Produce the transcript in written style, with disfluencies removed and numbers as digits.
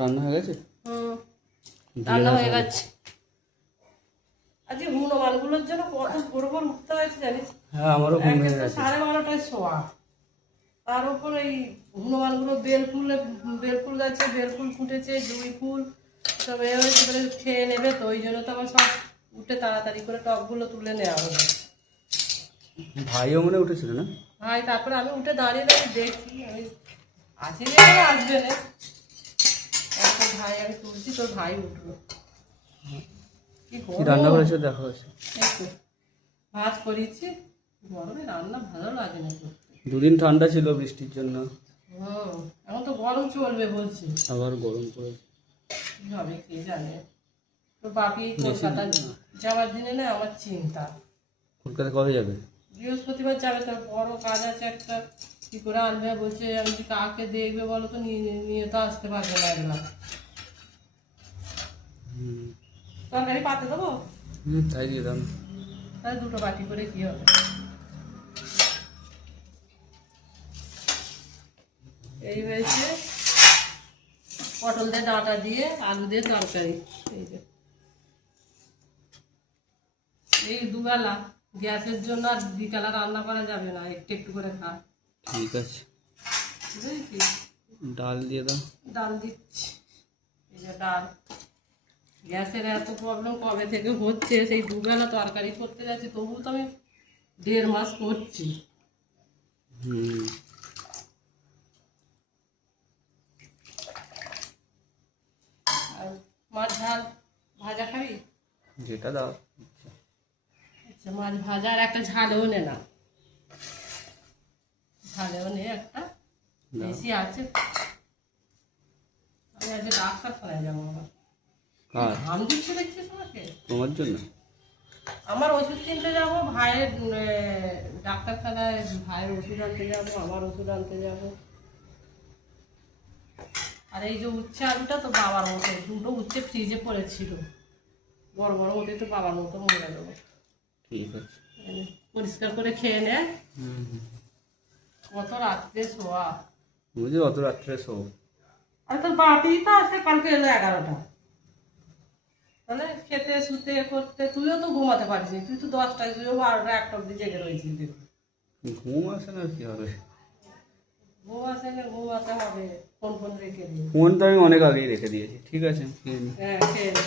রান্না হয়ে গেছে? রান্না হয়ে গেছে। আজকে হনুমানগুলোর জন্য কত ভোর উঠতে হয়েছে জানিস? হ্যাঁ, আমারও ঘুম ভেঙে গেছে। 12:30টায় শোয়া, তার উপর এই হনুমানগুলো বেলফুল গাছে বেলফুল ফুটেছে, জুঁই ফুল সব এ হয়েছে, খেয়ে নেবে, তো ওই জন্য তো আবার সব উঠে তাড়াতাড়ি করে টবগুলো তুলে নেওয়া হলো। ভাইও মনে উঠেছিল না? ভাই তারপরে আমি উঠে দাঁড়িয়ে দেখি, আমি আছি যে আসবে না, তোর ভাই আমি তুলছি, তোর ভাই উঠলো। কি রান্না করেছে দেখো। ভাত করেছি, গরমে রান্না ভালো লাগে না করতে। দুদিন ঠান্ডা ছিল বৃষ্টির জন্য, এখন তো গরম চলবে বলছি, আবার গরম পড়েছে। কি হবে কে জানে। তো বাপি কলকাতা যাওয়ার দিনে না আমার চিন্তা। কলকাতা কবে যাবে? বৃহস্পতিবার যাবে, তার বড় কাজ আছে একটা, কি করে আনবে বলছে। আমি কাকে দেখবে বলো তো, নিয়ে তো আসতে পারবে না একলা। তরকারি পাতে দেবো? তাই দিয়ে দাম। তাহলে 2টো বাটি করে কি হবে। এই হয়েছে পটল দিয়ে ডাঁটা দিয়ে আলু দিয়ে তরকারি। এই দুবেলা গ্যাসের জন্য আর বিকালে রান্না করা যাবে না, একটু একটু করে খা। ঠিক আছে, বুঝেছিস? ডাল দিয়ে দাও। ডাল দিচ্ছি, এই যে ডাল। গ্যাসের এত প্রবলেম কবে থেকে হচ্ছে, সেই দুবেলা তরকারি করতে যাচ্ছি, তবু তো আমি 1.5 মাস করছি। আর মাছ ঝাল ভাজা খাবি? যেটা দাও। আচ্ছা, মাছ ভাজা আর একটা ঝালেও নে না, ঝালেও নে একটা, বেশি আছে। আমি আজকে ডাক্তারখানায় যাবো। আমার ঘাম দিচ্ছে দেখছিস আমাকে? তোমার জন্য আমার ওষুধ কিনতে যাবো, ভাইয়ের ডাক্তারখানায় ভাইয়ের ওষুধ আনতে যাবো, আমার ওষুধ আনতে যাবো। আর এই যে উচ্ছে আলুটা তো বাবার মতো, 2টো উচ্ছে ফ্রিজে পড়েছিল, বড় বড় মতোই তো বাবার মতো মনে দেবো। ঠিক আছে, পরিষ্কার করে খেয়ে নে। কত রাত্রে শোয়া, বুঝলি? অত রাত্রে শো। আর তোর বাপি তো আসে কালকে এলো 11টা, তাহলে খেতে শুতে করতে তুইও তো ঘুমাতে পারিস নি। তুই তো 10টায়, তুইও 12টা 1টা অব্দি জেগে রয়েছিস। ঘুম আসে না, কি হবে? ঘুম আসে না, ঘুমাতে হবে। ফোন রেখে দিই। ফোন তো আমি অনেক আগেই রেখে দিয়েছি। ঠিক আছে, হ্যাঁ খেয়ে নে।